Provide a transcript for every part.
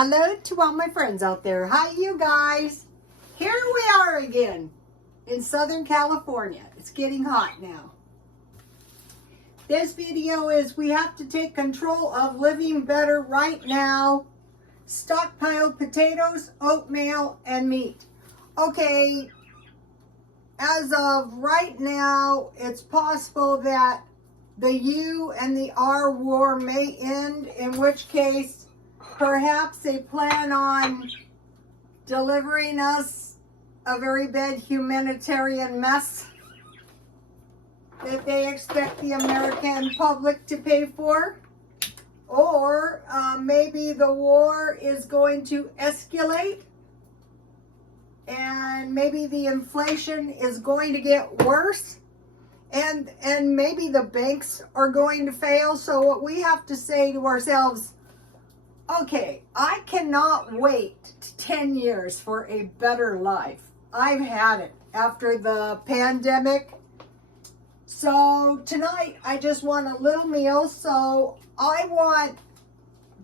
Hello to all my friends out there. Hi, you guys. Here we are again in Southern California. It's getting hot now. This video is we have to take control of living better right now. Stockpile potatoes, oatmeal, and meat. Okay, as of right now, it's possible that the U and the R war may end, in which case perhaps they plan on delivering us a very bad humanitarian mess that they expect the American public to pay for. Or maybe the war is going to escalate and maybe the inflation is going to get worse and maybe the banks are going to fail. So what we have to say to ourselves, okay, I cannot wait 10 years for a better life. I've had it after the pandemic. So tonight I just want a little meal. So I want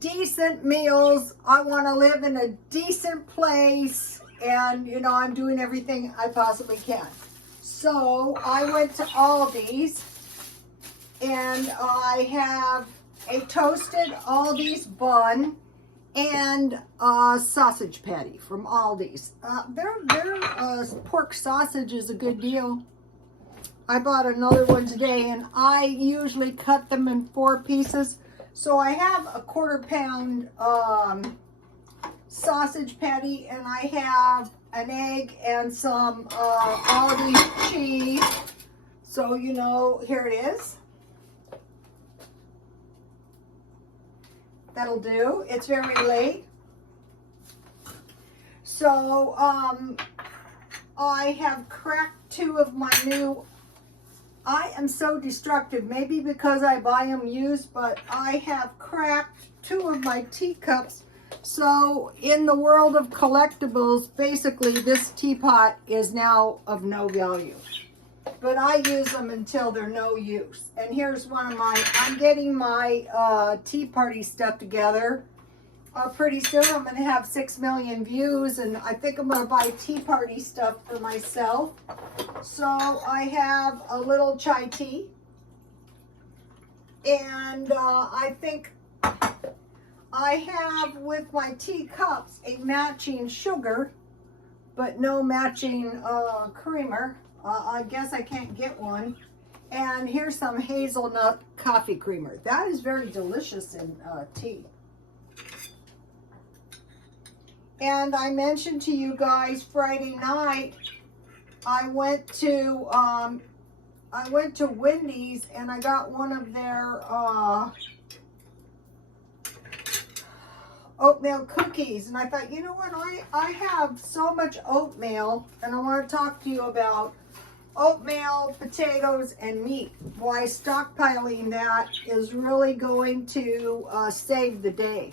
decent meals. I want to live in a decent place. And, you know, I'm doing everything I possibly can. So I went to Aldi's and I have a toasted Aldi's bun and a sausage patty from Aldi's. Their pork sausage is a good deal. I bought another one today and I usually cut them in 4 pieces. So I have a 1/4 pound sausage patty and I have an egg and some Aldi's cheese. So, you know, here it is. That'll do. It's very late. So, I have cracked 2 of my new, I am so destructive, maybe because I buy them used, but I have cracked 2 of my teacups. So, in the world of collectibles, basically this teapot is now of no value. But I use them until they're no use. And here's one of my, I'm getting my tea party stuff together. Pretty soon I'm going to have 6 million views, and I think I'm going to buy tea party stuff for myself. So I have a little chai tea. And I think I have with my teacups a matching sugar, but no matching creamer. I guess I can't get one. And here's some hazelnut coffee creamer. That is very delicious in tea. And I mentioned to you guys Friday night, I went to Wendy's and I got one of their oatmeal cookies. And I thought, you know what, I have so much oatmeal and I want to talk to you about oatmeal, potatoes, and meat. Why stockpiling that is really going to save the day.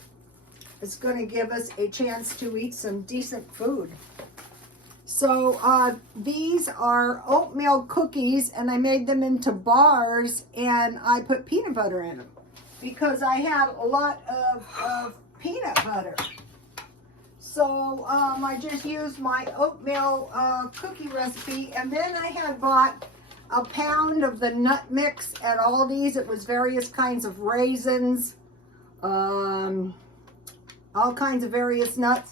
It's going to give us a chance to eat some decent food. So these are oatmeal cookies, and I made them into bars, and I put peanut butter in them because I had a lot of peanut butter. So I just used my oatmeal cookie recipe, and then I had bought a pound of the nut mix at Aldi's. It was various kinds of raisins, all kinds of various nuts.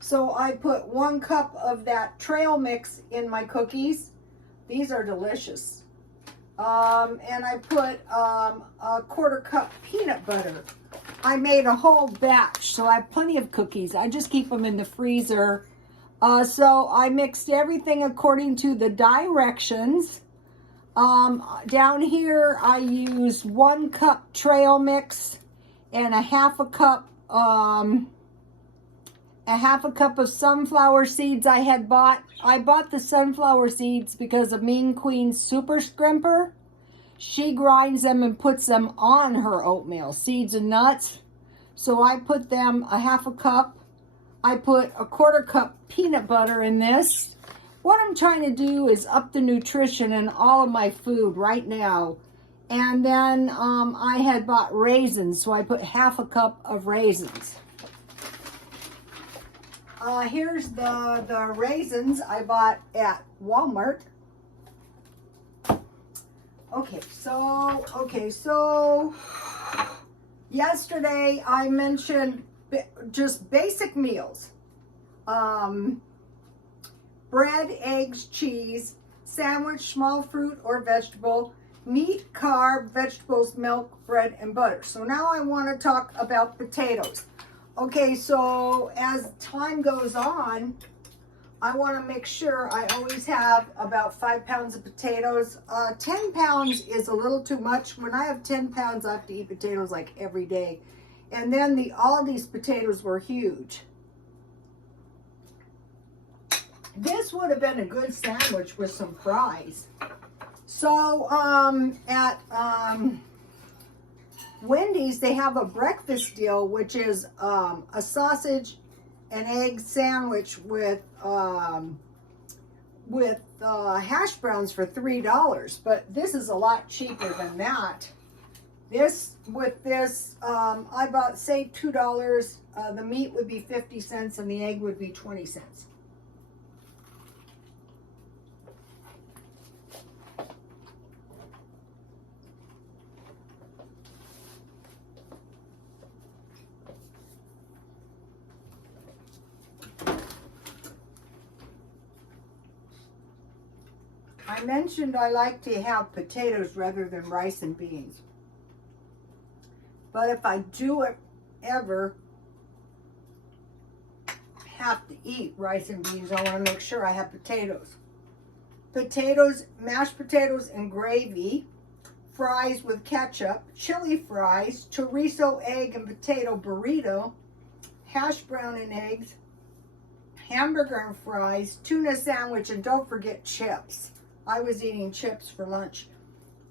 So I put 1 cup of that trail mix in my cookies. These are delicious. And I put a 1/4 cup peanut butter. I made a whole batch, so I have plenty of cookies. I just keep them in the freezer. So I mixed everything according to the directions. Down here, I use 1 cup trail mix and a half a cup of sunflower seeds I had bought. I bought the sunflower seeds because of Mean Queen's super scrimper. She grinds them and puts them on her oatmeal, seeds and nuts. So I put them a half a cup. I put a 1/4 cup peanut butter in this. What I'm trying to do is up the nutrition in all of my food right now. And then I had bought raisins, so I put half a cup of raisins. Here's the raisins I bought at Walmart. Okay, so yesterday I mentioned just basic meals. Bread, eggs, cheese, sandwich, small fruit or vegetable, meat, carb, vegetables, milk, bread, and butter. So now I want to talk about potatoes. Okay, so as time goes on, I want to make sure I always have about 5 pounds of potatoes. 10 pounds is a little too much. When I have 10 pounds, I have to eat potatoes like every day. And then the Aldi's potatoes were huge. This would have been a good sandwich with some fries. So at Wendy's, they have a breakfast deal, which is a sausage and egg sandwich with hash browns for $3. But this is a lot cheaper than that. I bought, say, $2. The meat would be 50 cents and the egg would be 20 cents. I mentioned I like to have potatoes rather than rice and beans. But if I do ever have to eat rice and beans, I want to make sure I have potatoes. Potatoes, mashed potatoes and gravy, fries with ketchup, chili fries, chorizo, egg and potato burrito, hash brown and eggs, hamburger and fries, tuna sandwich, and don't forget chips. I was eating chips for lunch.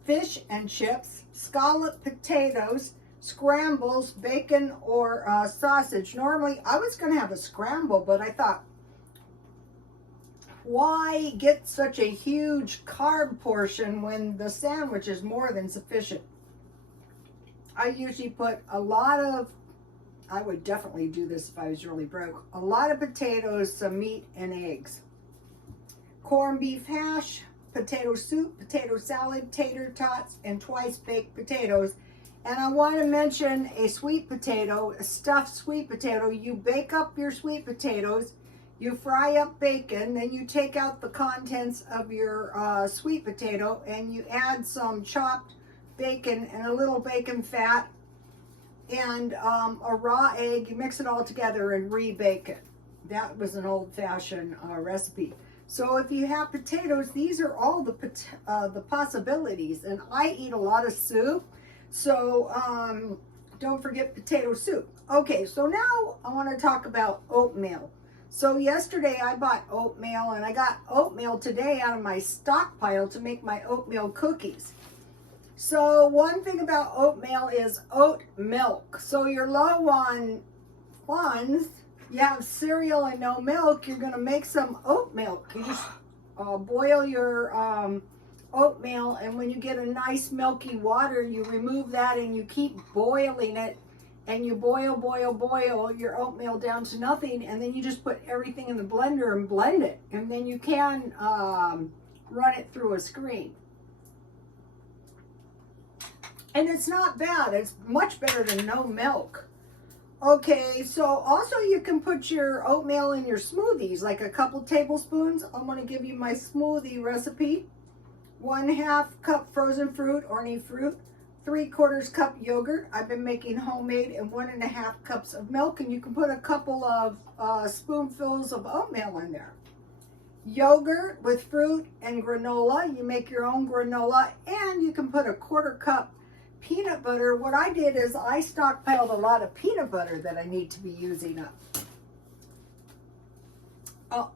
Fish and chips, scalloped potatoes, scrambles, bacon or sausage. Normally, I was going to have a scramble, but I thought, why get such a huge carb portion when the sandwich is more than sufficient? I usually put a lot of, I would definitely do this if I was really broke, a lot of potatoes, some meat, and eggs. Corned beef hash, potato soup, potato salad, tater tots, and twice baked potatoes. And I want to mention a sweet potato, a stuffed sweet potato. You bake up your sweet potatoes, you fry up bacon, then you take out the contents of your sweet potato and you add some chopped bacon and a little bacon fat and a raw egg. You mix it all together and rebake it. That was an old-fashioned recipe. So if you have potatoes, these are all the possibilities. And I eat a lot of soup, so don't forget potato soup. Okay, so now I want to talk about oatmeal. So yesterday I bought oatmeal, and I got oatmeal today out of my stockpile to make my oatmeal cookies. So one thing about oatmeal is oat milk. So you're low on funds, you have cereal and no milk, you're going to make some oat milk. You just boil your oatmeal, and when you get a nice milky water, you remove that and you keep boiling it, and you boil your oatmeal down to nothing, and then you just put everything in the blender and blend it, and then you can run it through a screen. And it's not bad. It's much better than no milk. Okay, so also you can put your oatmeal in your smoothies, like a couple tablespoons. I'm going to give you my smoothie recipe. 1/2 cup frozen fruit or any fruit, 3/4 cup yogurt. I've been making homemade, and 1.5 cups of milk, and you can put a couple of spoonfuls of oatmeal in there. Yogurt with fruit and granola. You make your own granola, and you can put a 1/4 cup peanut butter. What I did is I stockpiled a lot of peanut butter that I need to be using up.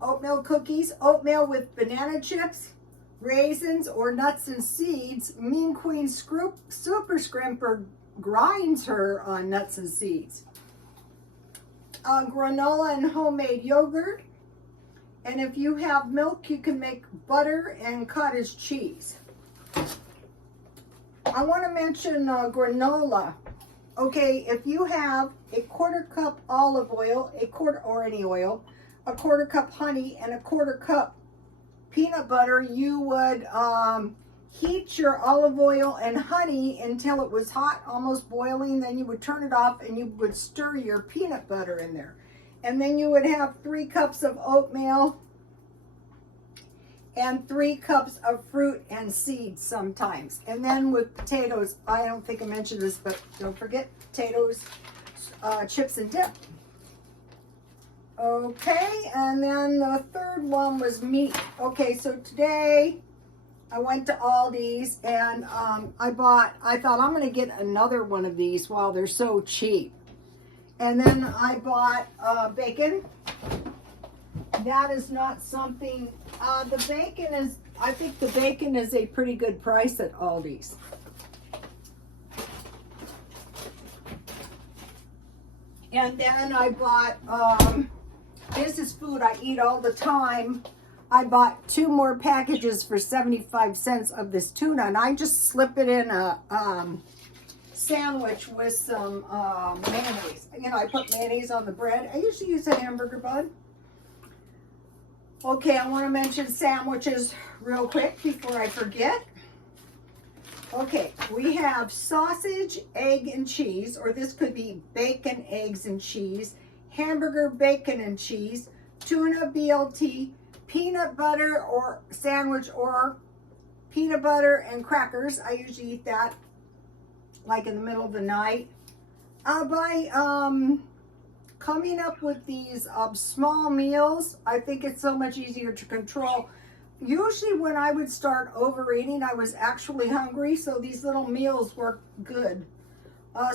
Oatmeal cookies, oatmeal with banana chips, raisins or nuts and seeds. Mean Queen Super Scrimper grinds her nuts and seeds. Granola and homemade yogurt. And if you have milk, you can make butter and cottage cheese. I want to mention granola. Okay, if you have a 1/4 cup olive oil, or any oil, a 1/4 cup honey and a 1/4 cup peanut butter, you would heat your olive oil and honey until it was hot, almost boiling. Then you would turn it off and you would stir your peanut butter in there. And then you would have 3 cups of oatmeal and 3 cups of fruit and seeds sometimes. And then with potatoes, I don't think I mentioned this, but don't forget potatoes, chips and dip. Okay, and then the third one was meat. Okay, so today I went to Aldi's and I thought I'm gonna get another one of these while they're so cheap. And then I bought bacon. That is not something, the bacon is, I think the bacon is a pretty good price at Aldi's. And then I bought, this is food I eat all the time. I bought 2 more packages for 75 cents of this tuna, and I just slip it in a sandwich with some mayonnaise. You know, I put mayonnaise on the bread. I usually use a hamburger bun. Okay, I want to mention sandwiches real quick before I forget. Okay, we have sausage, egg, and cheese, or this could be bacon, eggs, and cheese, hamburger, bacon, and cheese, tuna BLT, peanut butter or sandwich, or peanut butter and crackers. I usually eat that like in the middle of the night. By coming up with these small meals, I think it's so much easier to control. Usually when I would start overeating, I was actually hungry, so these little meals work good.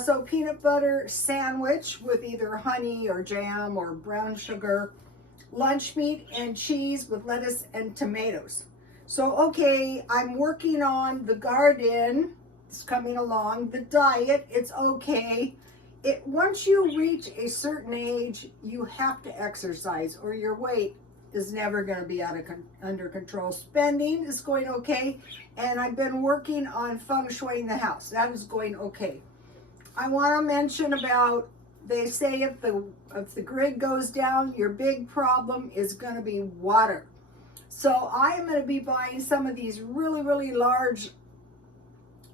So peanut butter sandwich with either honey or jam or brown sugar, lunch meat and cheese with lettuce and tomatoes. So, okay, I'm working on the garden. It's coming along. The diet, it's okay. Once you reach a certain age, you have to exercise or your weight is never going to be under control. Spending is going okay, and I've been working on feng shuiing the house. That is going okay. I want to mention about, they say if the grid goes down, your big problem is going to be water. So I am going to be buying some of these really, really large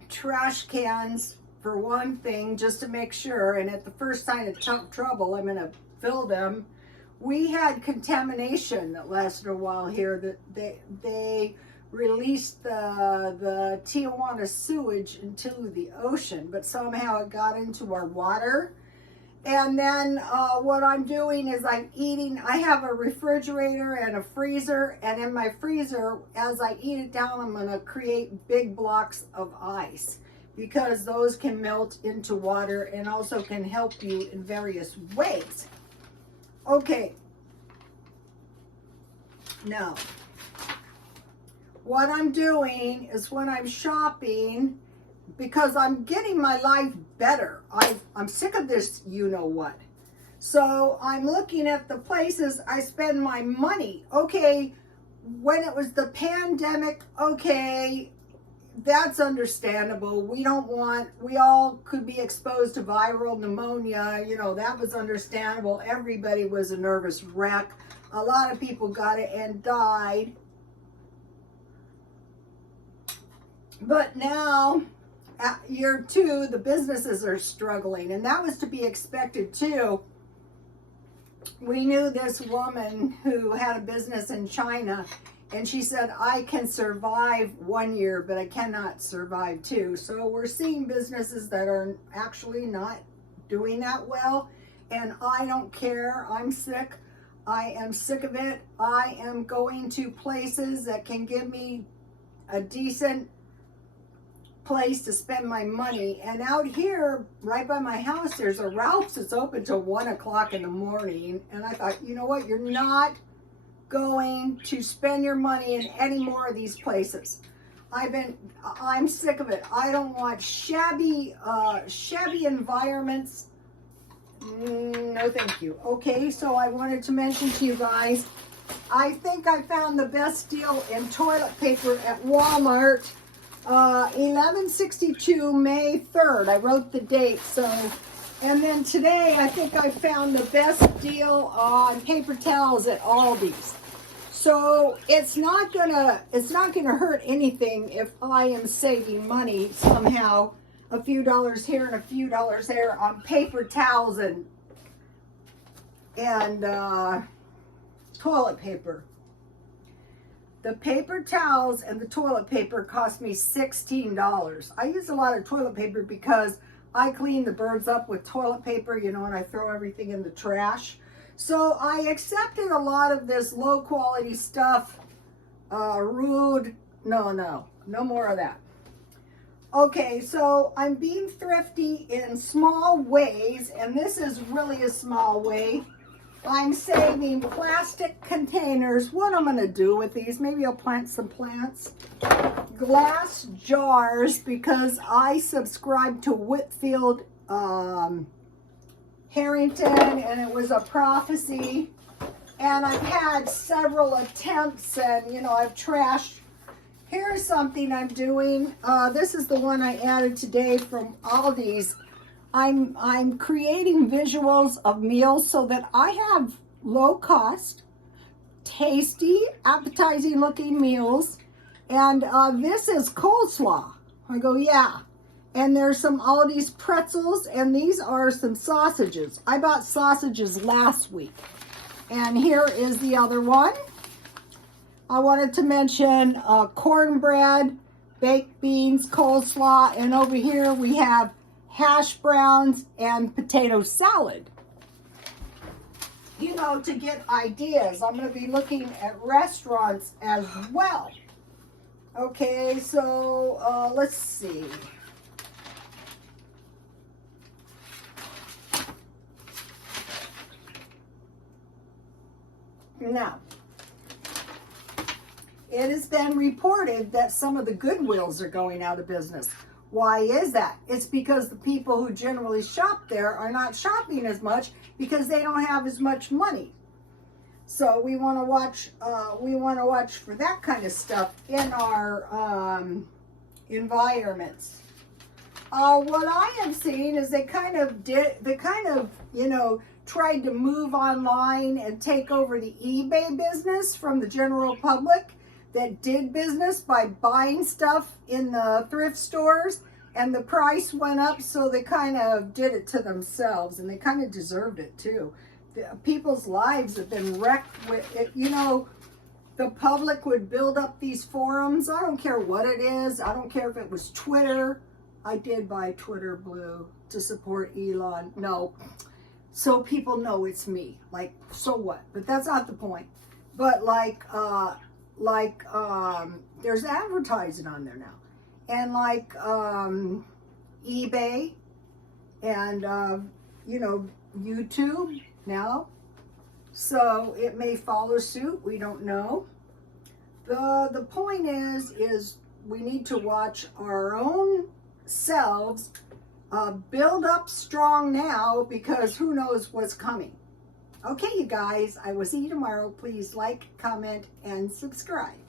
trash cans for one thing, just to make sure. And at the first sign of trouble, I'm going to fill them. We had contamination that lasted a while here. That they released the Tijuana sewage into the ocean, but somehow it got into our water. And then what I'm doing is I have a refrigerator and a freezer, and in my freezer, as I eat it down, I'm going to create big blocks of ice, because those can melt into water and also can help you in various ways. Okay. Now, what I'm doing is when I'm shopping, because I'm getting my life better. I'm sick of this you-know-what. So I'm looking at the places I spend my money. Okay, when it was the pandemic, okay, that's understandable. We all could be exposed to viral pneumonia. You know, that was understandable. Everybody was a nervous wreck. A lot of people got it and died. But now, at year 2, the businesses are struggling, and that was to be expected too. We knew this woman who had a business in China, and she said, I can survive 1 year, but I cannot survive 2. So we're seeing businesses that are actually not doing that well, and I don't care. I'm sick. I am sick of it. I am going to places that can give me a decent place to spend my money. And out here, right by my house, there's a Ralph's that's open till 1 o'clock in the morning. And I thought, you know what? You're not going to spend your money in any more of these places. I'm sick of it. I don't want shabby environments. No, thank you. Okay, so I wanted to mention to you guys, I think I found the best deal in toilet paper at Walmart. 1162 May 3rd. I wrote the date, so And then today, I think I found the best deal on paper towels at Aldi's. So it's not gonna hurt anything if I am saving money somehow, a few dollars here and a few dollars there on paper towels and toilet paper. The paper towels and the toilet paper cost me $16. I use a lot of toilet paper because I clean the birds up with toilet paper, you know, and I throw everything in the trash. So I accepted a lot of this low quality stuff. Rude. No more of that. Okay, so I'm being thrifty in small ways, and this is really a small way. I'm saving plastic containers. What I'm going to do with these, maybe I'll plant some plants. Glass jars, because I subscribe to Whitfield Harrington, and it was a prophecy. And I've had several attempts, and, you know, I've trashed. Here's something I'm doing. This is the one I added today from Aldi's. I'm creating visuals of meals so that I have low cost, tasty, appetizing looking meals. And this is coleslaw. I go, yeah. And there's some Aldi's pretzels, and these are some sausages. I bought sausages last week. And here is the other one. I wanted to mention cornbread, baked beans, coleslaw, and over here we have hash browns and potato salad. You know, to get ideas, I'm going to be looking at restaurants as well. Okay, so let's see. Now, it has been reported that some of the Goodwills are going out of business. Why is that? It's because the people who generally shop there are not shopping as much because they don't have as much money. So we want to watch. For that kind of stuff in our environments. What I am seeing is they kind of you know, tried to move online and take over the eBay business from the general public that did business by buying stuff in the thrift stores, and the price went up, so they kind of did it to themselves, and they kind of deserved it too. People's lives have been wrecked with it. You know, the public would build up these forums. I don't care what it is. I don't care if it was Twitter. I did buy Twitter Blue to support Elon. No. So people know it's me. Like, so what? But that's not the point. But there's advertising on there now. And eBay and, you know, YouTube now. So it may follow suit. We don't know. The point is we need to watch our own selves build up strong now, because who knows what's coming. Okay, you guys, I will see you tomorrow. Please like, comment, and subscribe.